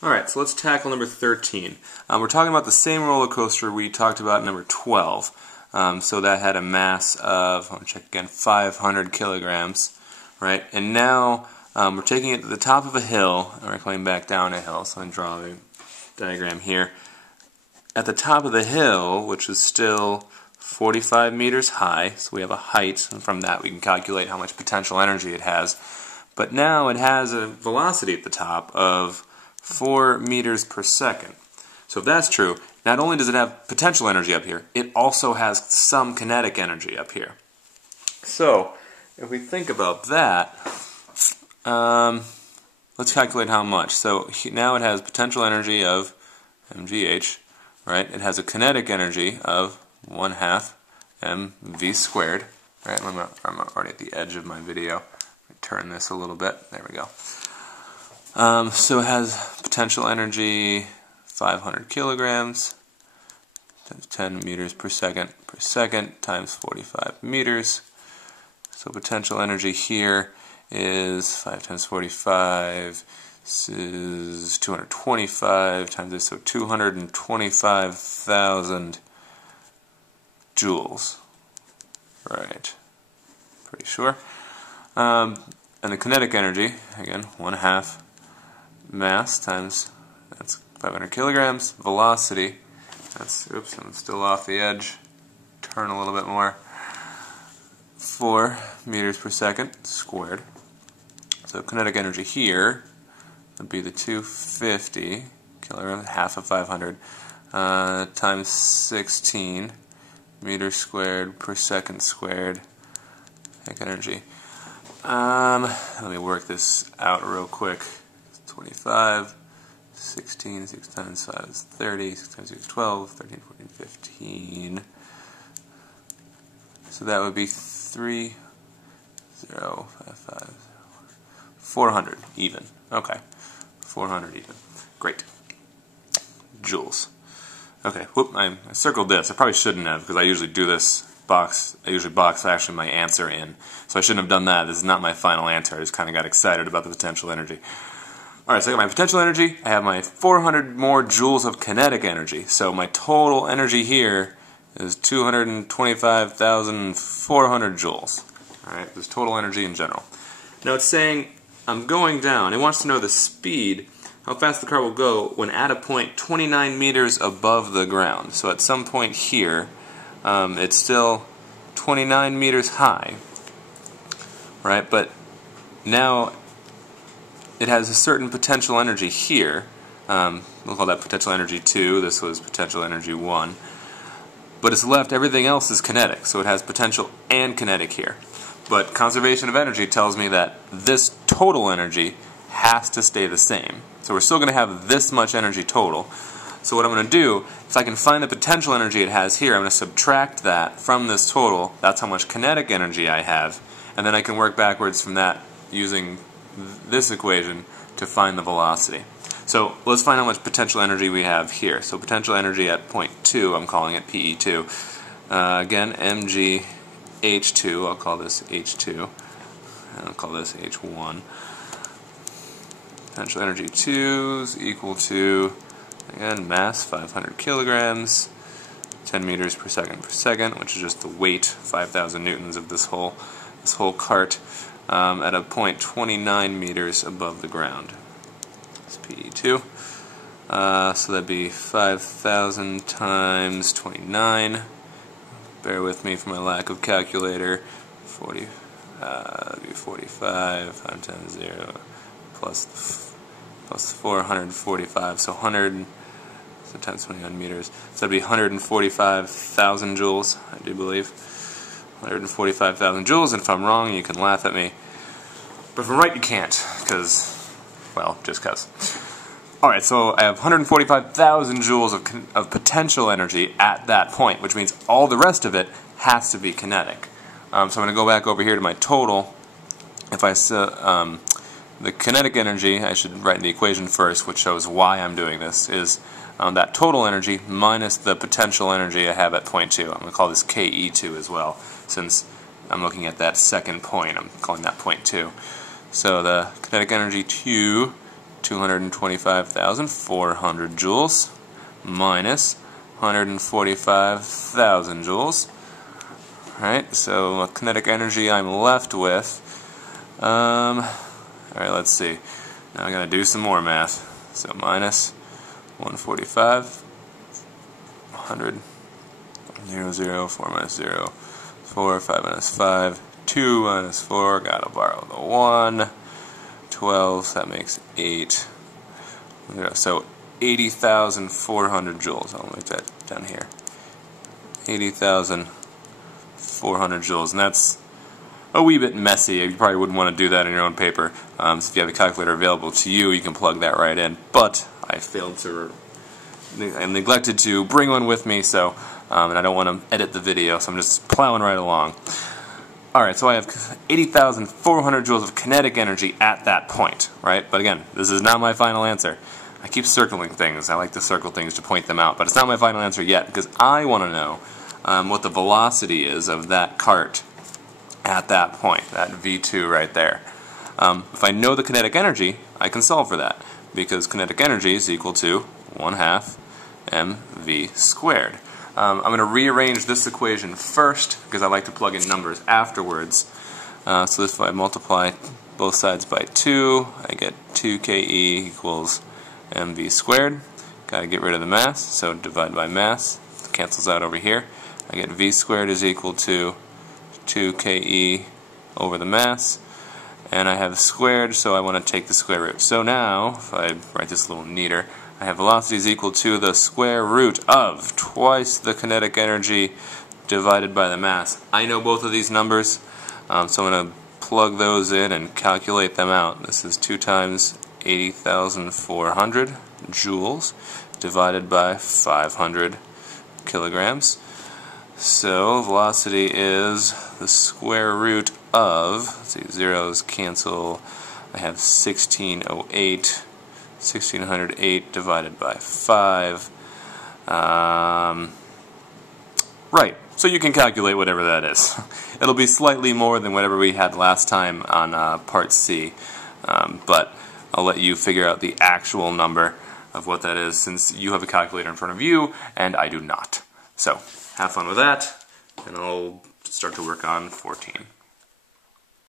Alright, so let's tackle number 13. We're talking about the same roller coaster we talked about in number 12. So that had a mass of, I'll check again, 500 kilograms, right? And now we're taking it to the top of a hill, and we're coming back down a hill. So I'm going to draw a diagram here. At the top of the hill, which is still 45 meters high, so we have a height, and from that we can calculate how much potential energy it has. But now it has a velocity at the top of 4 meters per second. So if that's true, not only does it have potential energy up here, it also has some kinetic energy up here. So if we think about that, let's calculate how much. So now it has potential energy of mgh, right? It has a kinetic energy of 1/2 mv squared. Right? I'm already at the edge of my video. Let me turn this a little bit. There we go. So it has potential energy 500 kilograms times 10 meters per second times 45 meters. So potential energy here is 5 times 45 is 225 times this, so 225,000 joules. Right. Pretty sure. And the kinetic energy, again, 1/2 mass times, that's 500 kilograms, velocity, that's, oops, I'm still off the edge, turn a little bit more, 4 meters per second squared. So kinetic energy here would be the 250 kilograms, half of 500, times 16 meters squared per second squared, kinetic energy. Let me work this out real quick. 25, 16, 6 times 5 is 30, 6 times 6 is 12, 13, 14, 15. So that would be 400 even. Okay, 400 even. Great. Joules. Okay, whoop, I circled this. I probably shouldn't have, because I usually do this box. I usually box actually my answer in. So I shouldn't have done that. This is not my final answer. I just kind of got excited about the potential energy. Alright, so I got my potential energy, I have my 400 more joules of kinetic energy, so my total energy here is 225,400 joules. Alright, this total energy in general. Now it's saying I'm going down. It wants to know the speed, how fast the car will go when at a point 29 meters above the ground. So at some point here, it's still 29 meters high, right? But now it has a certain potential energy here. We'll call that potential energy 2. This was potential energy 1. But it's left, everything else is kinetic, so it has potential and kinetic here. But conservation of energy tells me that this total energy has to stay the same. So we're still going to have this much energy total. So what I'm going to do, if I can find the potential energy it has here, I'm going to subtract that from this total. That's how much kinetic energy I have. And then I can work backwards from that using this equation to find the velocity. So let's find how much potential energy we have here. So potential energy at point 2, I'm calling it PE2. Again, mgh2, I'll call this h2, and I'll call this h1. Potential energy 2 is equal to, again, mass 500 kilograms, 10 meters per second, which is just the weight, 5,000 newtons of this whole cart. At a point 29 meters above the ground. That's PE2. So that'd be 5,000 times 29. Bear with me for my lack of calculator. 45 times 0 plus 445. So 100 times 29 meters. So that'd be 145,000 joules, I do believe. 145,000 joules, and if I'm wrong, you can laugh at me. But if I'm right, you can't, because, well, just because. Alright, so I have 145,000 joules of potential energy at that point, which means all the rest of it has to be kinetic. So I'm going to go back over here to my total. If I the kinetic energy, I should write in the equation first, which shows why I'm doing this, is that total energy minus the potential energy I have at point 2. I'm going to call this KE2 as well, since I'm looking at that second point. I'm calling that point 2. So the kinetic energy 2 225,400 joules minus 145,000 joules. Alright, so kinetic energy I'm left with. Alright, let's see. Now I'm going to do some more math. So minus 145, 100, 0, 0, 4 minus 0, 4, 5 minus 5, 2 minus 4, gotta borrow the 1, 12, that makes 8. So 80,400 joules. I'll make that down here. 80,400 joules, and that's a wee bit messy. You probably wouldn't want to do that in your own paper. So if you have a calculator available to you, you can plug that right in. But I neglected to bring one with me, so and I don't want to edit the video, so I'm just plowing right along. Alright, so I have 80,400 joules of kinetic energy at that point, right? But again, this is not my final answer. I keep circling things. I like to circle things to point them out, but it's not my final answer yet, because I want to know what the velocity is of that cart at that point, that V2 right there. If I know the kinetic energy, I can solve for that, because kinetic energy is equal to 1/2 mv squared. I'm going to rearrange this equation first, because I like to plug in numbers afterwards. So if I multiply both sides by 2, I get 2ke equals mv squared. Got to get rid of the mass, so divide by mass. It cancels out over here. I get v squared is equal to 2ke over the mass. And I have squared, so I want to take the square root. So now, if I write this a little neater, I have velocity is equal to the square root of twice the kinetic energy divided by the mass. I know both of these numbers, so I'm going to plug those in and calculate them out. This is 2 times 80,400 joules divided by 500 kilograms. So velocity is the square root of, let's see, zeros cancel, I have 1608 divided by 5. Right, so you can calculate whatever that is. It'll be slightly more than whatever we had last time on Part C, but I'll let you figure out the actual number of what that is, since you have a calculator in front of you and I do not. So, have fun with that, and I'll start to work on 14.